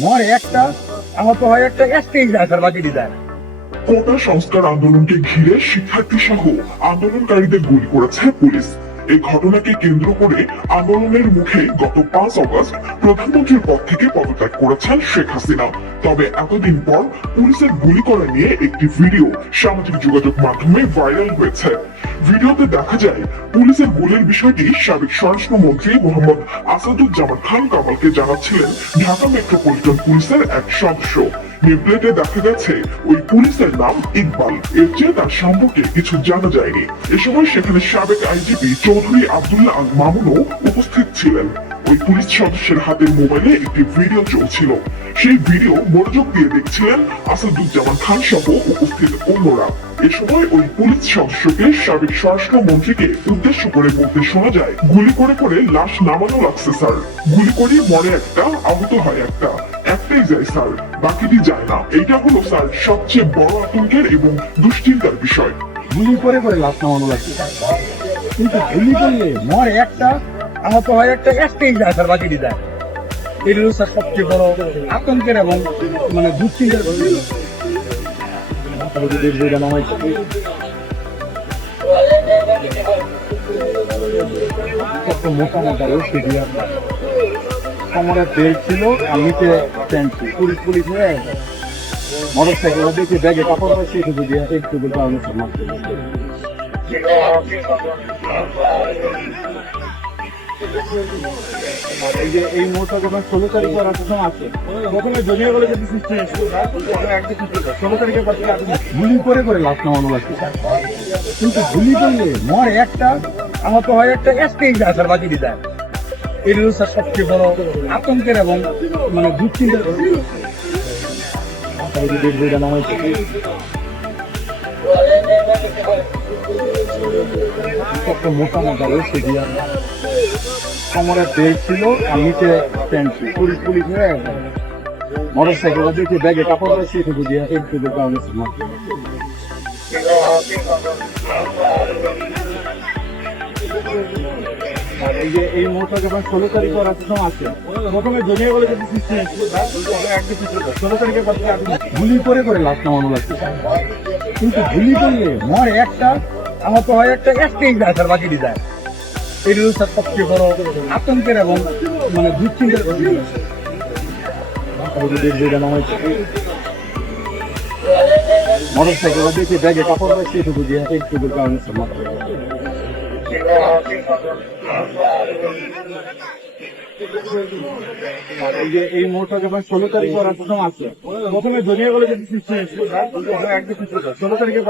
মরে একটা, আহত হয় একটা, একটাই যায় তার বাকি দেয়। কোটা সংস্কার আন্দোলনকে ঘিরে শিক্ষার্থী সহ আন্দোলনকারীদের গুলি করেছে পুলিশ। এই ঘটনাকে কেন্দ্র করে আন্দোলনের মুখে গত 5 অগস্ট প্রধানমন্ত্রীর পদ থেকে পদত্যাগ করেছেন শেখ হাসিনা। তবে এতদিন পর পুলিশের গুলি করা নিয়ে একটি ভিডিও সামাজিক যোগাযোগ মাধ্যমে ভাইরাল হয়েছে। ভিডিওতে দেখা যায় পুলিশের গুলির বিষয়টি সাবেক স্বরাষ্ট্রমন্ত্রী মোহাম্মদ আসাদুজ্জামান খান কামালকে জানাচ্ছিলেন ঢাকা মেট্রোপলিটন পুলিশের এক সদস্য। নেমপ্লেটে দেখা গেছে ওই পুলিশের নাম ইকবাল, এর চেয়ে তার সম্পর্কে কিছু জানা যায়নি। এ সময় সেখানে সাবেক আইজিপি চৌধুরী আব্দুল্লাহ আল মামুনও উপস্থিত ছিলেন। ওই পুলিশ সদস্যের হাতের মোবাইলে একটি ভিডিও চলছিল। সেই ভিডিও মনোযোগ দিয়ে দেখছিলেন আসাদুজ্জামান খান সহ উপস্থিত অন্যরা। এ সময় ওই পুলিশ সদস্যকে সাবেক স্বরাষ্ট্রমন্ত্রীকে উদ্দেশ্য করে বলতে শোনা যায়, গুলি করে করে লাশ নামানো লাগছে স্যার, গুলি করে মরে একটা, আহত হয় একটা, একটাই যায় স্যার, বাকিটি যায় না। এইটা হলো স্যার সবচেয়ে বড় আতঙ্কের এবং দুশ্চিন্তার বিষয়। গুলি করে করে লাশ নামানো লাগছে, কিন্তু গুলি করলে মরে একটা, আহত হয় একটা, একটাই যায় তার বাকি দেয়। এটা হলো স্যার সবচেয়ে বড় আতঙ্কের এবং দুশ্চিন্তার মোটা মোটা কোমরে বেল্ট ছিল আর নিচে প্যান্ট ছিল। পুলিশ পুলিশ হয়ে মোটর সাইকেল দেখে ব্যাগে কাপড় পাইছে একটু দিয়ে একটু কারণে এই মুহূর্তে যখন 16 তারিখ আছে প্রথমে জড়িয়ে বলে যদি 16 তারিখের পর থেকে গুলি করে করে লাশ নামানো লাগছে, কিন্তু গুলি করলে মরে একটা, আহত হয় একটা, একটাই যায় তার বাকি দেয়। এটা হলো স্যার সবচেয়ে বড় আতঙ্কের এবং দুশ্চিন্তার মোটা মোটা কোমরে বেল্ট ছিল আর নিচে প্যান্ট ছিল। পুলিশ পুলিশ হয়ে মোটর সাইকেল দেখে ব্যাগে কাপড় পাইছে একটু দিয়ে একটু কারণে এই মুহূর্তে যখন 16 তারিখ আছে প্রথমে জড়িয়ে বলে যদি 16 তারিখের পর থেকে গুলি করে করে লাশ নামানো লাগছে, কিন্তু গুলি করলে মরে একটা, আহত হয় একটা, একটাই যায় তার বাকি দেয়। এটা হলো স্যার সবচেয়ে বড় আতঙ্কের এবং দুশ্চিন্তার মোটর সাইকেল দেখে ব্যাগে কাপড় পাইছে একটু দিয়ে একটু কারণে এই মুহূর্তে যখন 16 তারিখ আছে প্রথমে জড়িয়ে বলে যদি 16 তারিখের